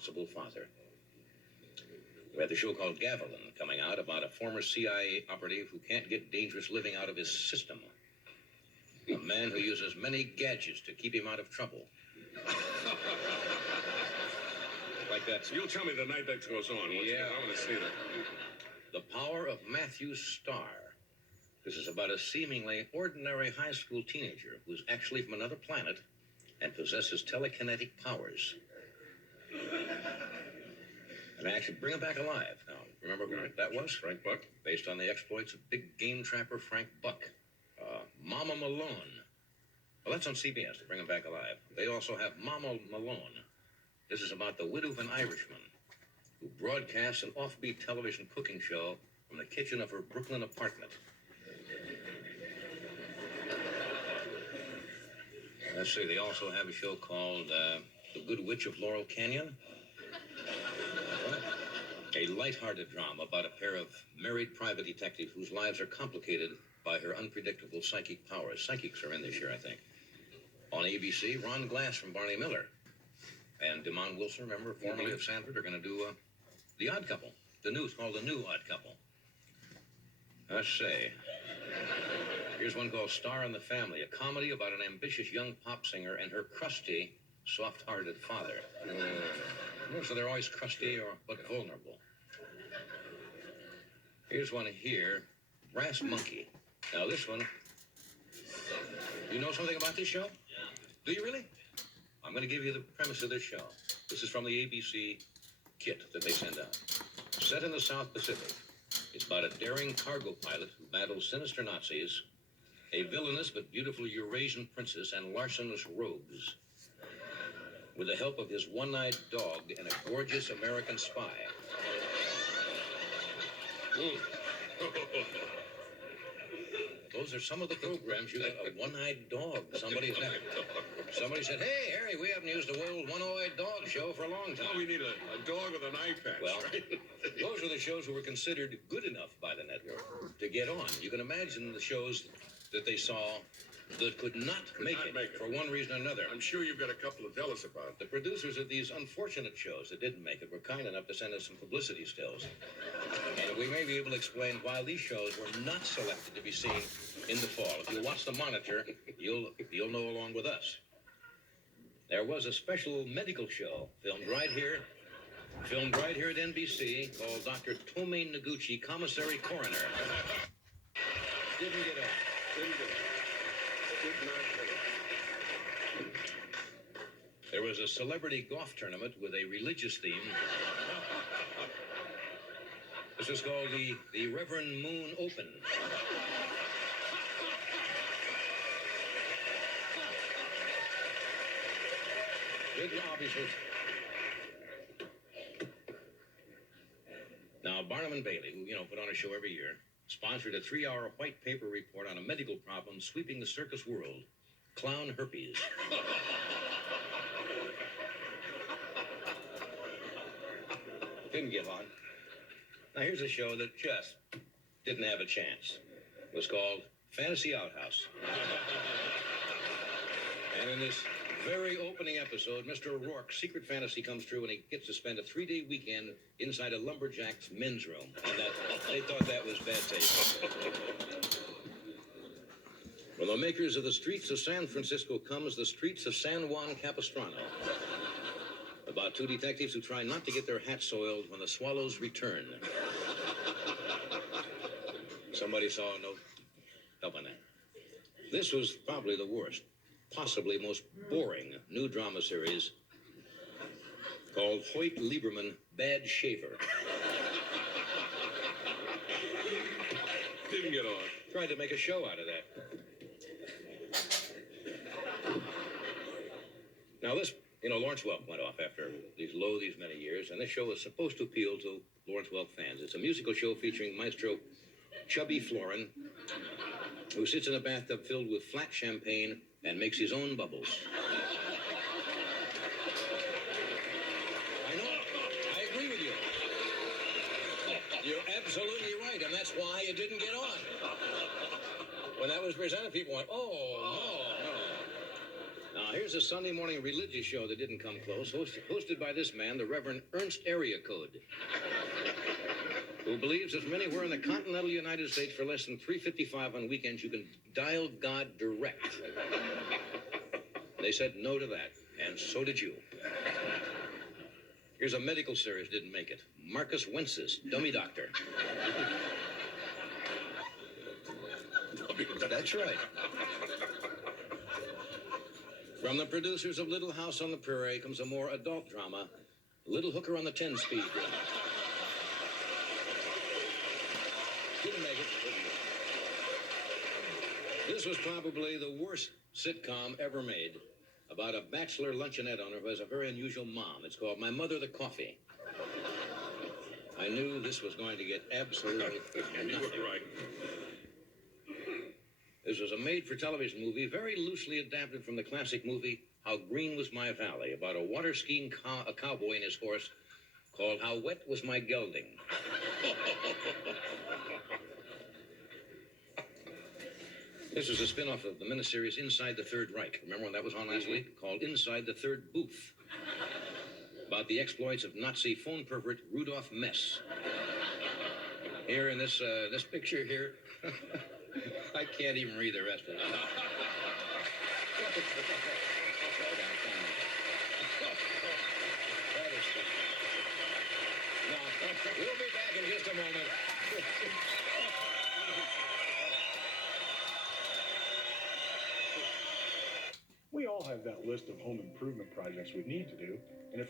irresponsible father. We have the show called Gavilan coming out about a former CIA operative who can't get dangerous living out of his system. A man who uses many gadgets to keep him out of trouble. Like that. You'll tell me the night that goes on. Yeah. I want to see that. The Power of Matthew Starr. This is about a seemingly ordinary high school teenager who's actually from another planet and possesses telekinetic powers. And I actually bring him back alive. Now, remember who that was? Frank Buck. Based on the exploits of big game trapper Frank Buck. Mama Malone. Well, that's on CBS, to bring him back alive. They also have Mama Malone. This is about the widow of an Irishman who broadcasts an offbeat television cooking show from the kitchen of her Brooklyn apartment. Let's see, they also have a show called The Good Witch of Laurel Canyon. A lighthearted drama about a pair of married private detectives whose lives are complicated by her unpredictable psychic powers. Psychics are in this year, I think. On ABC, Ron Glass from Barney Miller and Damon Wilson, remember, formerly of Sanford, are going to do The Odd Couple. It's called The New Odd Couple. Let's see. Here's one called Star in the Family, a comedy about an ambitious young pop singer and her crusty, soft-hearted father. So they're always crusty but vulnerable. Here's one here, Brass Monkey. Now this one, you know something about this show? Do you really? I'm going to give you the premise of this show. This is from the ABC kit that they send out. Set in the South Pacific, it's about a daring cargo pilot who battles sinister Nazis, a villainous but beautiful Eurasian princess, and larcenous rogues. With the help of his one-eyed dog and a gorgeous American spy. Those are some of the programs. You got a one-eyed dog. Somebody said, hey, Harry, we haven't used the old one-eyed dog show for a long time. Well, we need a dog with an eye patch, well, right? Those are the shows that were considered good enough by the network to get on. You can imagine the shows that they saw that could not make it for one reason or another. I'm sure you've got a couple to tell us about. The producers of these unfortunate shows that didn't make it were kind enough to send us some publicity stills. And we may be able to explain why these shows were not selected to be seen in the fall. If you watch the monitor, you'll know along with us. There was a special medical show filmed right here at NBC called Dr. Tomei Noguchi, Commissary Coroner. Didn't get on. There was a celebrity golf tournament with a religious theme. This is called the Reverend Moon Open. Obviously. Now, Barnum and Bailey, who, put on a show every year, sponsored a 3-hour white paper report on a medical problem sweeping the circus world. Clown herpes. Didn't get on. Now, here's a show that just didn't have a chance. It was called Fantasy Outhouse. And in this very opening episode, Mr. O'Rourke's secret fantasy comes true and he gets to spend a 3-day weekend inside a lumberjack's men's room. And they thought that was bad taste. From the makers of the Streets of San Francisco comes The Streets of San Juan Capistrano. About 2 detectives who try not to get their hats soiled when the swallows return. Somebody saw a note. Help on that. This was probably the worst, possibly most boring new drama series called Hoyt Lieberman, Bad Shaver. Didn't get on. Tried to make a show out of that. Now this, Lawrence Welk went off after these many years, and this show was supposed to appeal to Lawrence Welk fans. It's a musical show featuring Maestro Chubby Florin, who sits in a bathtub filled with flat champagne and makes his own bubbles. I know. I agree with you. You're absolutely right, and that's why it didn't get on. When that was presented, people went, oh, no. Now, Now, here's a Sunday morning religious show that didn't come close, hosted by this man, the Reverend Ernst Area Code, who believes if from anywhere in the continental United States for less than $3.55 on weekends, you can dial God direct. They said no to that, and so did you. Here's a medical series didn't make it. Marcus Wentz's Dummy Doctor. That's right. From the producers of Little House on the Prairie comes a more adult drama, Little Hooker on the 10-speed. Didn't make it. This was probably the worst sitcom ever made about a bachelor luncheonette owner who has a very unusual mom. It's called My Mother the Coffee. I knew this was going to get absolutely And you nothing. were right. This was a made-for-television movie, very loosely adapted from the classic movie How Green Was My Valley, about a water-skiing a cowboy and his horse called How Wet Was My Gelding. This was a spin-off of the miniseries Inside the Third Reich. Remember when that was on last week? Called Inside the Third Booth. About the exploits of Nazi phone pervert Rudolf Mess. Here in this picture here, I can't even read the rest of it. No, we'll be back in just a moment. We all have that list of home improvement projects we need to do, and if